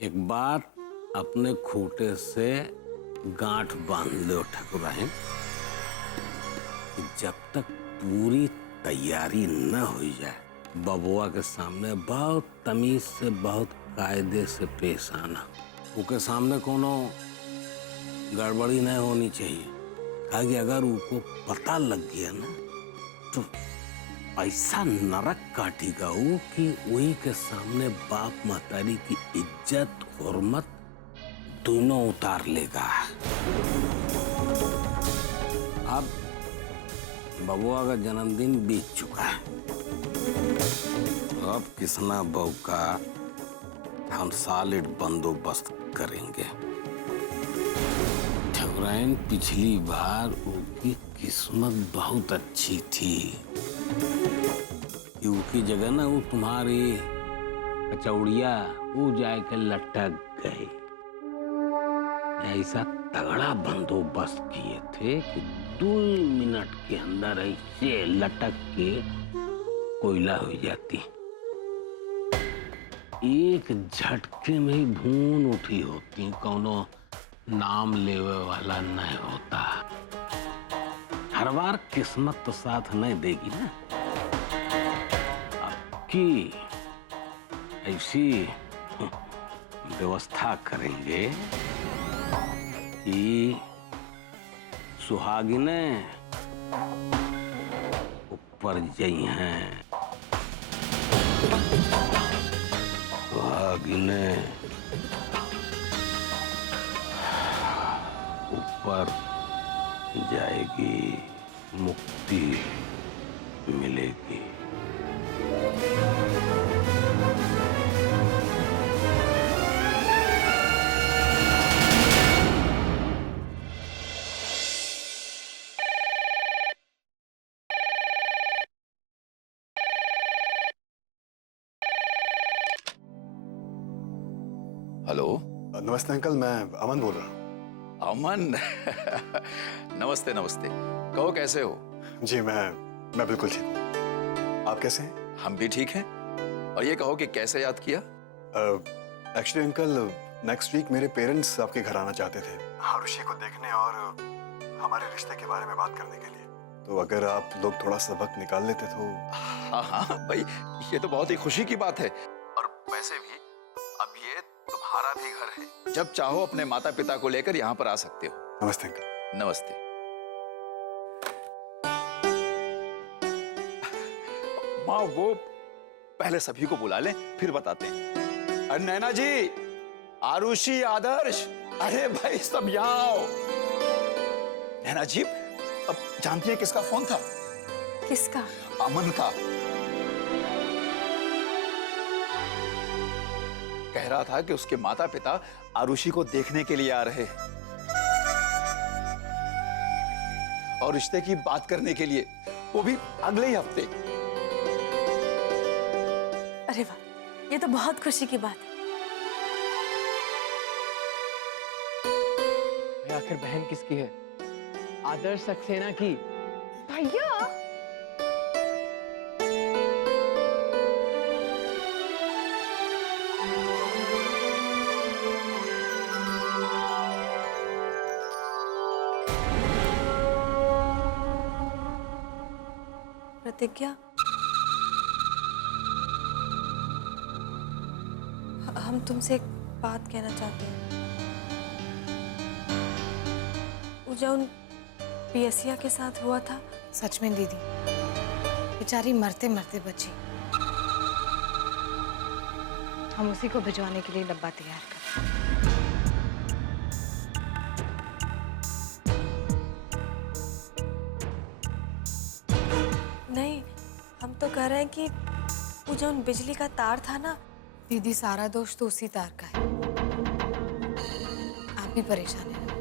एक बात अपने खूंटे से गांठ बांध लो ठकुराइन, जब तक पूरी तैयारी न हो जाए बबुआ के सामने बहुत तमीज से बहुत कायदे से पेश आना। उसके सामने कोनो गड़बड़ी नहीं होनी चाहिए, कि अगर उनको पता लग गया ना तो ऐसा नरक काटेगा वो कि वही के सामने बाप महतारी की इज्जत हुर्मत दोनों उतार लेगा। अब बबुआ का जन्मदिन बीत चुका है, अब किसना बहू का हम सॉलिड बंदोबस्त करेंगे। ठकुराइन पिछली बार उसकी किस्मत बहुत अच्छी थी, उसकी जगह ना वो तुम्हारी कचौड़िया वो जाके लटक गए। ऐसा तगड़ा बंदोबस्त किए थे कि 2 मिनट के अंदर ऐसे लटक के कोयला हो जाती, एक झटके में ही भून उठी होती, कोनो नाम लेवे वाला नहीं होता। हर बार किस्मत तो साथ नहीं देगी ना, कि ऐसी व्यवस्था करेंगे कि सुहागिने ऊपर जई हैं, सुहागिने ऊपर जाएगी, मुक्ति मिलेगी। हेलो। नमस्ते अंकल, मैं अमन बोल रहा हूँ। अमन नमस्ते नमस्ते, कहो कैसे हो? जी मैं बिल्कुल ठीक हूँ। आप कैसे हैं? हम भी ठीक हैं। और ये कहो कि कैसे याद किया? एक्चुअली अंकल, नेक्स्ट वीक मेरे पेरेंट्स आपके घर आना चाहते थे आरुषि को देखने और हमारे रिश्ते के बारे में बात करने के लिए। तो अगर आप लोग थोड़ा सा वक्त निकाल लेते तो। हाँ हाँ भाई, ये तो बहुत ही खुशी की बात है। और वैसे भी अब ये तुम्हारा भी घर है, जब चाहो अपने माता पिता को लेकर यहाँ पर आ सकते हो। नमस्ते अंकल। नमस्ते। माँ, वो पहले सभी को बुला लें फिर बताते हैं। अरे नैना जी, आरुषि, आदर्श, अरे भाई सब यहाँ आओ। नैना जी, अब जानती है किसका फोन था? किसका? अमन का। कह रहा था कि उसके माता पिता आरुषि को देखने के लिए आ रहे हैं और रिश्ते की बात करने के लिए, वो भी अगले ही हफ्ते। अरे वाह, ये तो बहुत खुशी की बात है। आखिर बहन किसकी है? आदर्श सक्सेना की। भैया, प्रतिज्ञा, हम तुमसे एक बात कहना चाहते हैं। वो जो उन पियसिया के साथ हुआ था। सच में दीदी, बेचारी मरते मरते बची। हम उसी को भिजवाने के लिए डब्बा तैयार कर। नहीं, हम तो कह रहे हैं कि वो जो उन बिजली का तार था ना। दीदी, सारा दोष तो उसी तार का है। आप भी परेशान हैं ना?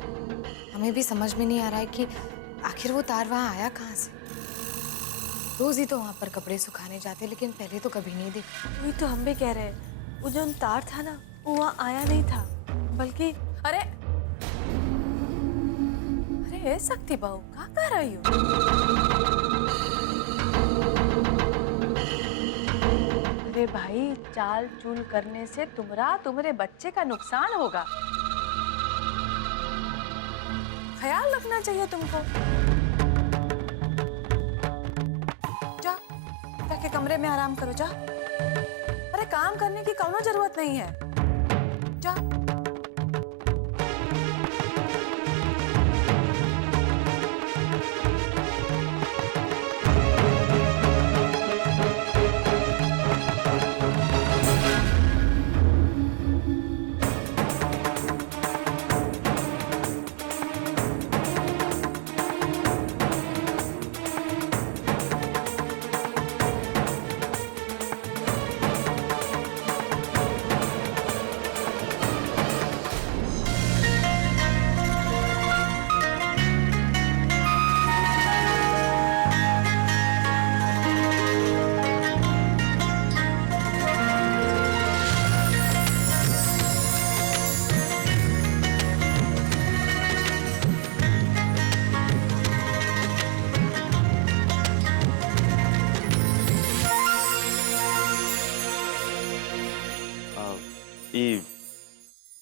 हमें भी समझ में नहीं आ रहा है कि आखिर वो तार वहां आया कहाँ से। रोज ही तो वहां पर कपड़े सुखाने जाते, लेकिन पहले तो कभी नहीं देखा। वही तो हम भी कह रहे हैं, वो जो उन तार था ना, वो वहां आया नहीं था, बल्कि अरे अरे शक्ति बहू, क्या कर रही हो? अरे भाई, चाल चूल करने से तुम्हारे बच्चे का नुकसान होगा। ख्याल रखना चाहिए तुमको। जाके कमरे में आराम करो, जा। अरे काम करने की कोनो जरूरत नहीं है, जा।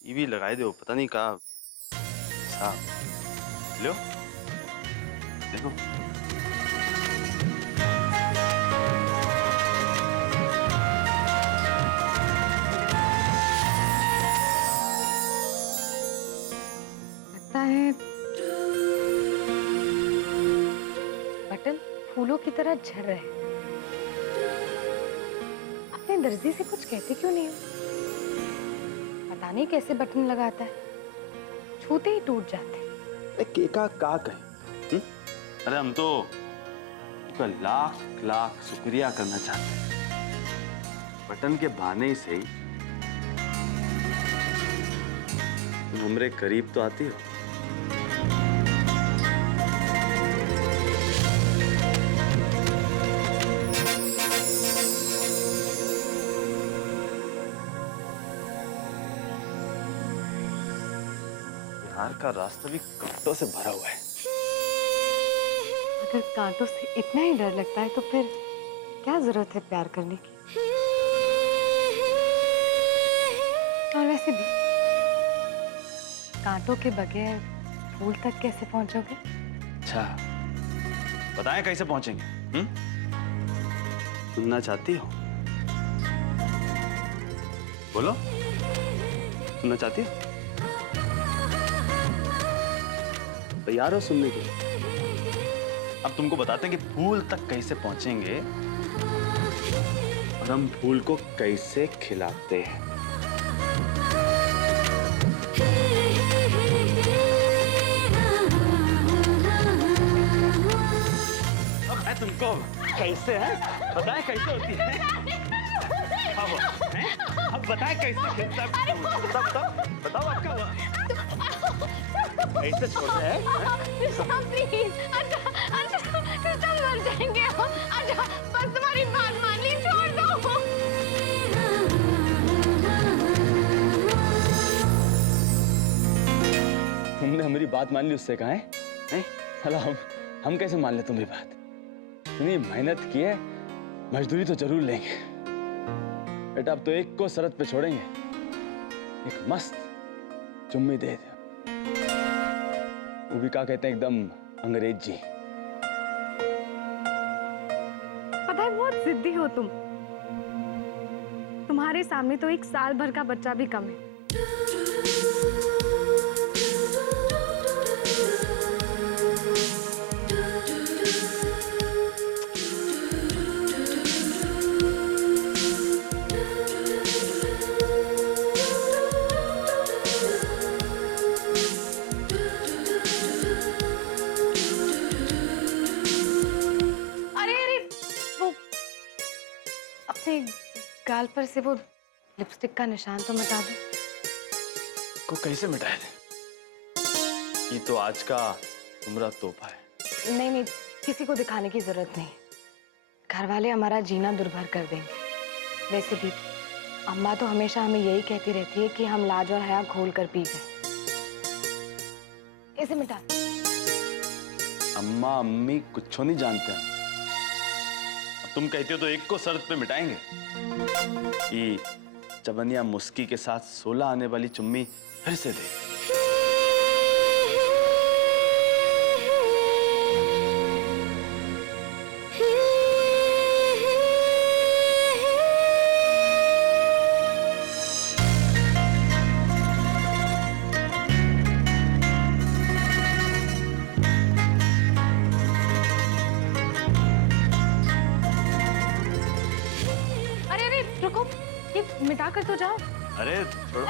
ये भी लगाए दो, पता नहीं कहाँ साहब। लो देखो, लगता है बटन फूलों की तरह झड़ रहे हैं। अपने दर्जी से कुछ कहते क्यों नहीं हो? पता नहीं कैसे बटन लगाता है, छूते ही टूट जाते। केका का कहें? अरे हम तो उसका लाख लाख शुक्रिया करना चाहते हैं। बटन के बहाने से ही तुम हमरे करीब तो आती हो। बिहार का रास्ता भी कांटों से भरा हुआ है। अगर कांटों से इतना ही डर लगता है तो फिर क्या जरूरत है प्यार करने की? और वैसे भी कांटों के बगैर फूल तक कैसे पहुंचोगे? अच्छा, बताएं कैसे पहुंचेंगे? सुनना चाहती हो? बोलो, सुनना चाहती हो? तैयार हो सुनने के लिए? अब तुमको बताते हैं कि फूल तक कैसे पहुंचेंगे और हम फूल को कैसे खिलाते हैं। अब मैं तुमको कैसे है बताएं कैसे होती है? अब बताएं कैसे खिलता है? बताओ आपका कैसे छोड़ते हैं? प्लीज, अच्छा मर जाएंगे हम। अच्छा बस तुम्हारी बात मान ली, छोड़ दो। तुमने हमारी बात मान ली, उससे कहा है? चलो हम कैसे मान ले तुम्हारी बात? इतनी मेहनत की है, मजदूरी तो जरूर लेंगे बेटा। अब तो एक को शरत पे छोड़ेंगे, एक मस्त चुम्मी दे दो। वो भी क्या कहते हैं, एकदम अंग्रेजी। पता है बहुत जिद्दी हो तुम। तुम्हारे सामने तो 1 साल भर का बच्चा भी कम है। गाल पर से वो लिपस्टिक का निशान तो मिटा दो। को कैसे मिटाए थे? ये तो आज का तुम्हारा तोहफा है। नहीं, किसी को दिखाने की जरूरत नहीं। घर वाले हमारा जीना दुर्भर कर देंगे। वैसे भी अम्मा तो हमेशा हमें यही कहती रहती है कि हम लाज और हया घोल कर पी गए। इसे मिटा। अम्मा अम्मी कुछ नहीं जानते हैं। अब तुम कहते हो तो एक को शर्त पे मिटाएंगे कि चवनिया मुस्की के साथ 16 आने वाली चुम्मी फिर से दे। अरे अरे रुको, ये मिटा कर तो जाओ। अरे छोड़ो।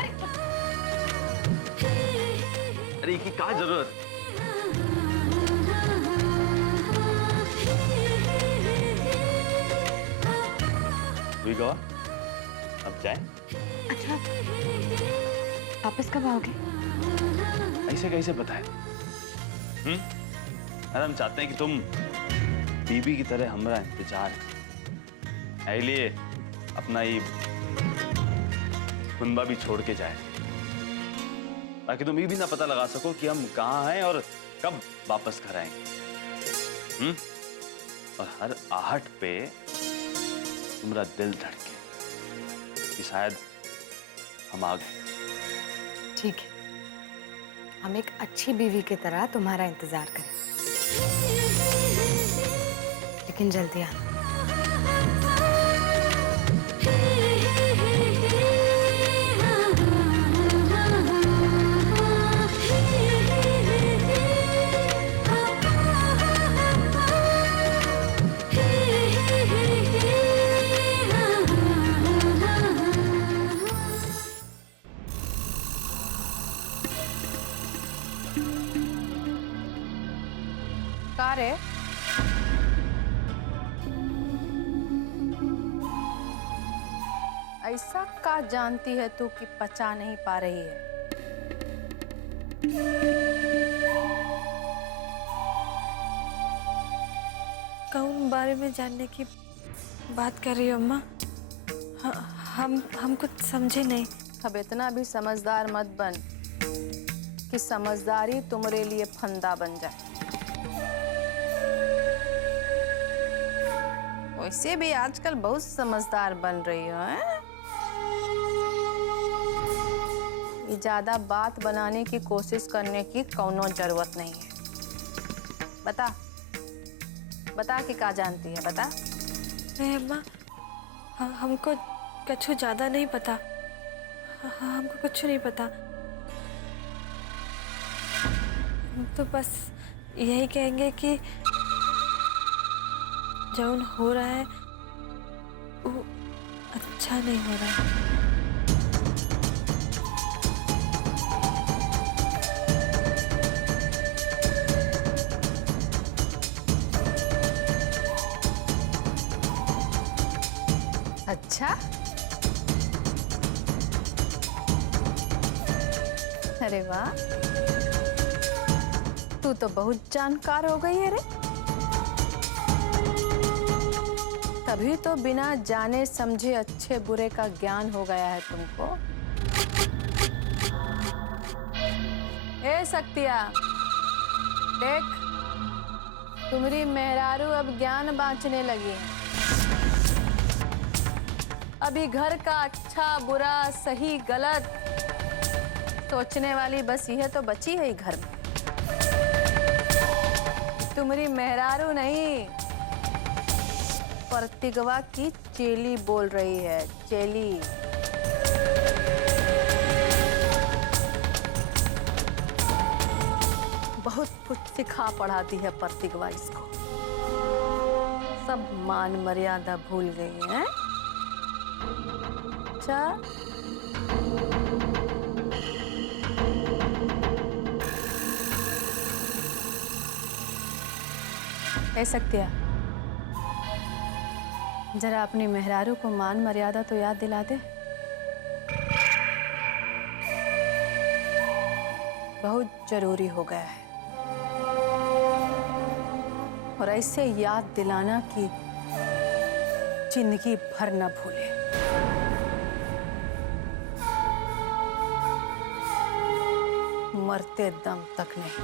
अरे की क्या जरूरत? हुई गवा, अब जाए। अच्छा, वापस कब आओगे? ऐसे कैसे बताए? अरे हम चाहते हैं कि तुम बीबी की तरह हमारा इंतजार है, लिए अपना ये कुनबा भी छोड़ के जाए, ताकि तुम ये भी ना पता लगा सको कि हम कहाँ हैं और कब वापस घर आएंगे। और हर आहट पे तुम्हारा दिल धड़के कि शायद हम आ गए। ठीक है, हम एक अच्छी बीवी की तरह तुम्हारा इंतजार करें, लेकिन जल्दी आना। कार है? ऐसा का जानती है तू कि पचा नहीं पा रही है? कौन बारे में जानने की बात कर रही हो अम्मा? हम कुछ समझे नहीं। अब इतना भी समझदार मत बन कि समझदारी तुम्हारे लिए फंदा बन जाए। वैसे भी आजकल बहुत समझदार बन रही हो, हैं? ये ज्यादा बात बनाने की कोशिश करने की कौनो जरूरत नहीं है। बता बता कि क्या जानती है, बता। नहीं अम्मा, हमको कुछ ज्यादा नहीं पता। हमको कुछ नहीं पता। हम तो बस यही कहेंगे कि जौन हो रहा है वो अच्छा नहीं हो रहा है। अच्छा? अरे वाह, तू तो बहुत जानकार हो गई है रे। तभी तो बिना जाने समझे अच्छे बुरे का ज्ञान हो गया है तुमको। ए शक्तिया, देख, तुम्हारी मेहरारू अब ज्ञान बांटने लगी है। अभी घर का अच्छा बुरा सही गलत सोचने वाली बस यह तो बची है ही घर में। तुम्हारी मेहरारू नहीं, प्रतिगवा की चेली बोल रही है, चेली। बहुत कुछ सिखा पढ़ाती है प्रतिगवा इसको। सब मान मर्यादा भूल गई है। अच्छा, ए शक्तिया, जरा अपनी मेहरारू को मान मर्यादा तो याद दिला दे। बहुत जरूरी हो गया है, और ऐसे याद दिलाना कि जिंदगी भर न भूले। मरते दम तक नहीं।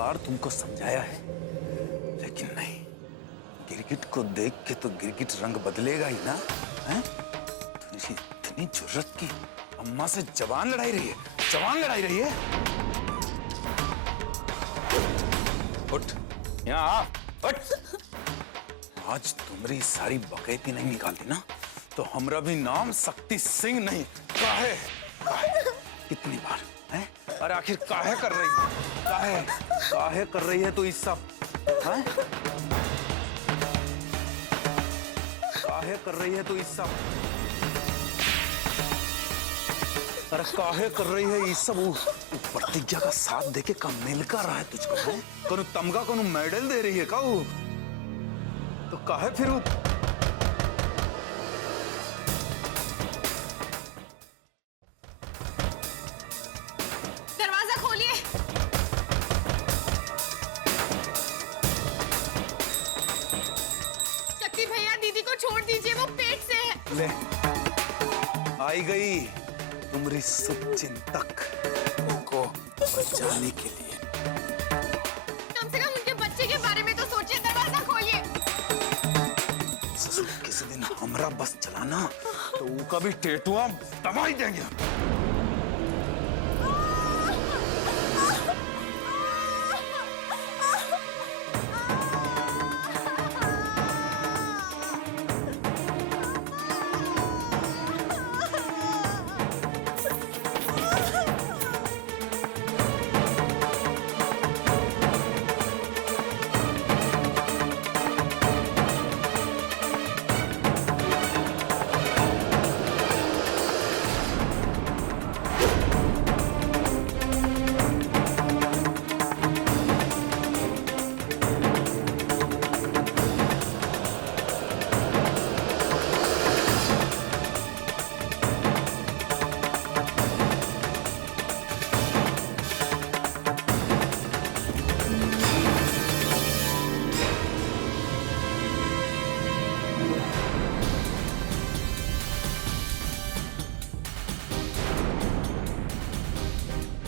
बार तुमको समझाया है, लेकिन नहीं। गिरगिट को देख के तो गिरगिट रंग बदलेगा ही ना, हैं? तुझे इतनी जरूरत की अम्मा से जवान लड़ाई रही है, जवान लड़ाई रही है। उठ, यहाँ आ, उठ। आज तुम्हारी सारी बकैती नहीं निकालती ना, तो हमरा भी नाम शक्ति सिंह नहीं। काहे कितनी बार हैं? अरे आखिर काहे कर रही है? काहे कर रही है तू इस सब, हैं? काहे कर रही है तू इस सब? अरे काहे कर रही है ये सब? वो प्रतिज्ञा का साथ देके का मिल कर रहा है तुझको, हैं? कोनो तमगा कोनो मेडल दे रही है का वो? तो काहे फिर वो? दरवाजा खोलिए। शक्ति भैया, दीदी को छोड़ दीजिए, वो पेट से है। ले, आई गई तुम्हारी शुभचिंतक को बचाने के लिए। कम से कम उनके बच्चे के बारे में तो सोचिए। दरवाजा खोलिए। किसी दिन हमरा बस चलाना तो उनका भी टेटुआ दबा ही देंगे।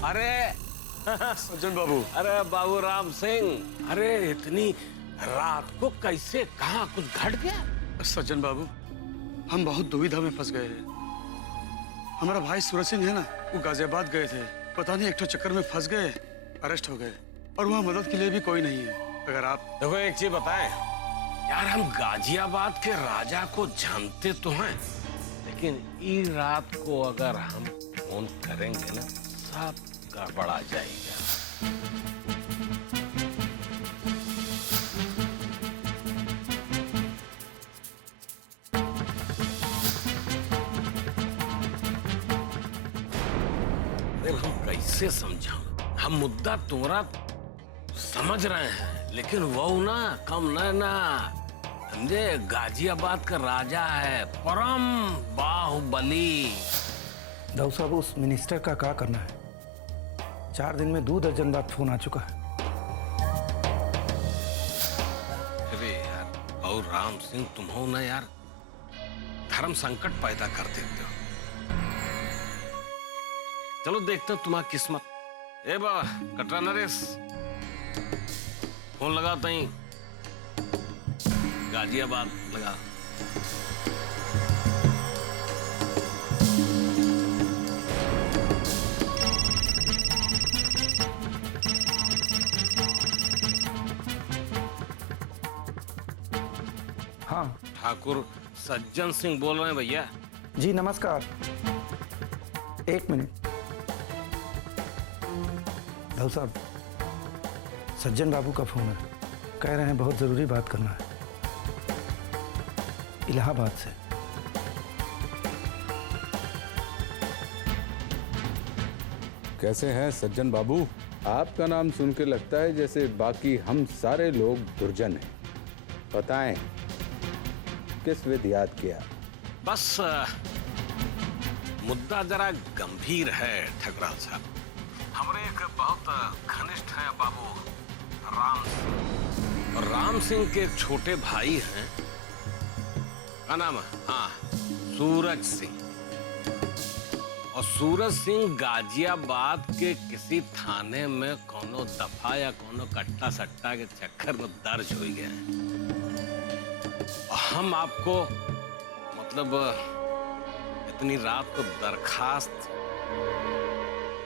अरे सज्जन बाबू, अरे बाबू राम सिंह, अरे इतनी रात को कैसे, कहाँ कुछ घट गया? सज्जन बाबू, हम बहुत दुविधा में फंस गए हैं। हमारा भाई सूरज सिंह है ना, वो गाजियाबाद गए थे, पता नहीं एक तो चक्कर में फंस गए, अरेस्ट हो गए, और वहाँ मदद के लिए भी कोई नहीं है। अगर आप देखो एक चीज बताएं यार, हम गाजियाबाद के राजा को जानते तो हैं, लेकिन इस रात को अगर हम फोन करेंगे ना, सब गड़बड़ा जाएगा। देखो कैसे समझाऊं, हम मुद्दा तोरा समझ रहे हैं, लेकिन वो ना कम ना समझे, गाजियाबाद का राजा है, परम बाहुबली। दाऊ साहब, उस मिनिस्टर का क्या करना है? 4 दिन में 2 दर्जन बार फोन आ चुका है। अरे यार, और राम सिंह तुम हो ना यार, धर्म संकट पैदा कर देते हो। चलो देखते हो तुम्हारी किस्मत। ए बाबा कटरा नरेश, फोन लगाता ही गाजियाबाद लगा। हाँ ठाकुर सज्जन सिंह बोल रहे हैं भैया। जी नमस्कार, 1 मिनट। दाऊ साहब, सज्जन बाबू का फोन है, कह रहे हैं बहुत जरूरी बात करना है, इलाहाबाद से। कैसे हैं सज्जन बाबू? आपका नाम सुन के लगता है जैसे बाकी हम सारे लोग दुर्जन हैं। बताएं, किस विध याद किया? बस मुद्दा जरा गंभीर है ठकराल साहब। हमारे एक बहुत घनिष्ठ है बाबू राम सिंह, और राम सिंह के छोटे भाई हैं, क्या नाम है? हाँ, सूरज सिंह। और सूरज सिंह गाजियाबाद के किसी थाने में कोनो दफा या कोनो कट्टा सट्टा के चक्कर में दर्ज हो गए हैं। हम आपको मतलब इतनी रात को दरखास्त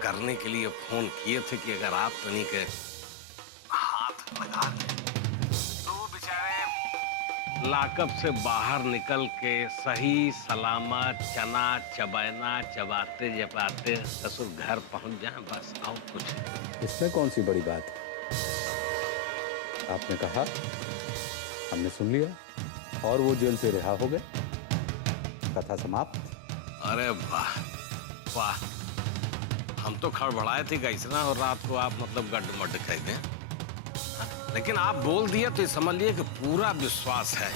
करने के लिए फोन किए थे कि अगर आप तनी के हाथ लगा दें तो वो बेचारे लाकअप से बाहर निकल के सही सलामत चना चबाना चबाते चबाते ससुर घर पहुंच जाए, बस और कुछ। इसमें कौन सी बड़ी बात है? आपने कहा, हमने सुन लिया और वो जेल से रिहा हो गए, कथा समाप्त। अरे वाह वाह, हम तो खड़बड़ाए थे कैसना और रात को आप मतलब गड्ढ-मड्ढ कह दें, लेकिन आप बोल दिए तो समझ लिए कि पूरा विश्वास है।